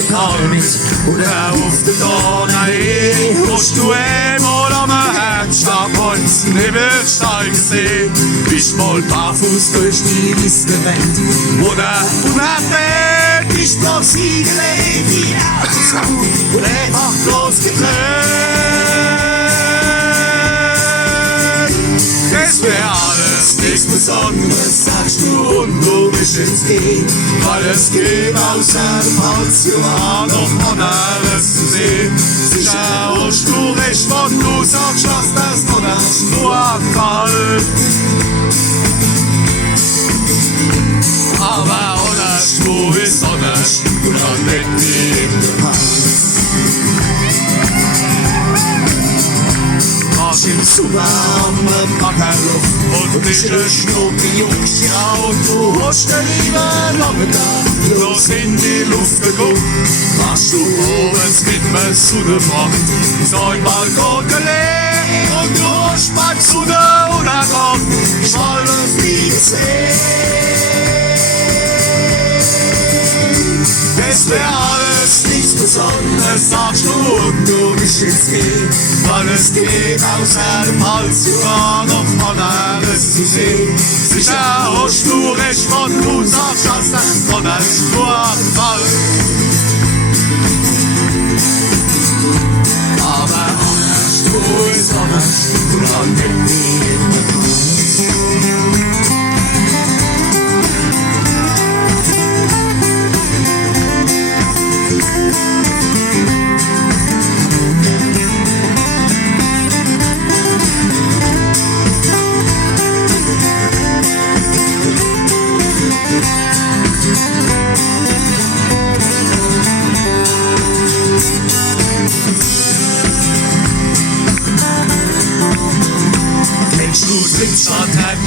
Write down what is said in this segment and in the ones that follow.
der Kabel mit. Oder auf der Donau, musst du einmal am Herzstabholz Nebelsteig sehen. Bist mal barfuß durch die Wiske rennt. Oder unerfährt ist bloß hingelegt, die Augen zu und einfach bloß getrennt. Es wär alles nichts Besonderes, sagst du, und du bist ins Gehen. Weil es geht außer dem Halsjahr noch anderes zu sehen. Sicher hast du recht, wenn du sagst, dass das noch nicht nur abfällt. Aber anders, wo ist anders, und dann nicht wie in der Pass. Im Super am Backerluft und ich schnupp die Jungs, ja, und du hast den lieber Nachmittag bloß in die Luft geguckt. Warst du oben mit mir zu der Front, sein Balkon gelegt und du hast beim Sonnenuntergang Schwalbe fliegen sehen. Es wär alles nichts Besonderes, sagst du, und du bist ins Gehen. Weil es geht außer dem Halsjahr noch anderes zu sehen. Sicher hast du recht, wenn du sagst, dass das von uns nur abfällt. Aber anders, du ist anders, und dann geht nie in der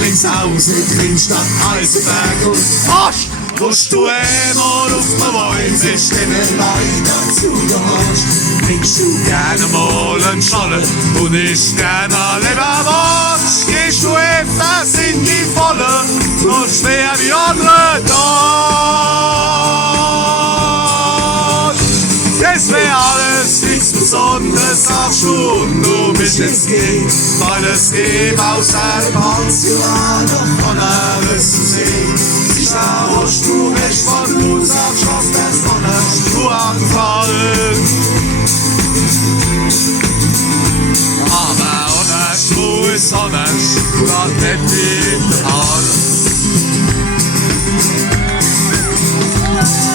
links außen, Grünstadt, Eisenberg und Arsch. Musst du einmal auf mir wollen, sich denen weiter zugehörst. Trinkst du gerne mal einen Schale und ich gerne Leberwurst. Gehst du öfters in die Volle, so schwer wie andere dort. Es wär alles nichts Besonderes, sagst du, und du bist ins Gehen. Weil es geht außer dem Halsjahr noch anderes zu sehen. Sicher hast du recht, wenn du sagst, dass das noch nicht nur anfällt. Aber anders, wo ist anders, grad nicht wie in der Hand.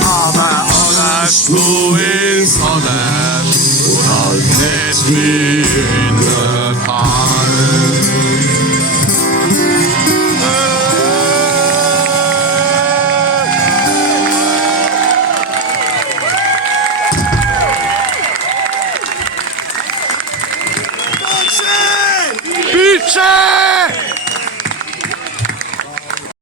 Aber anders, wo ist anders, und halt nicht wie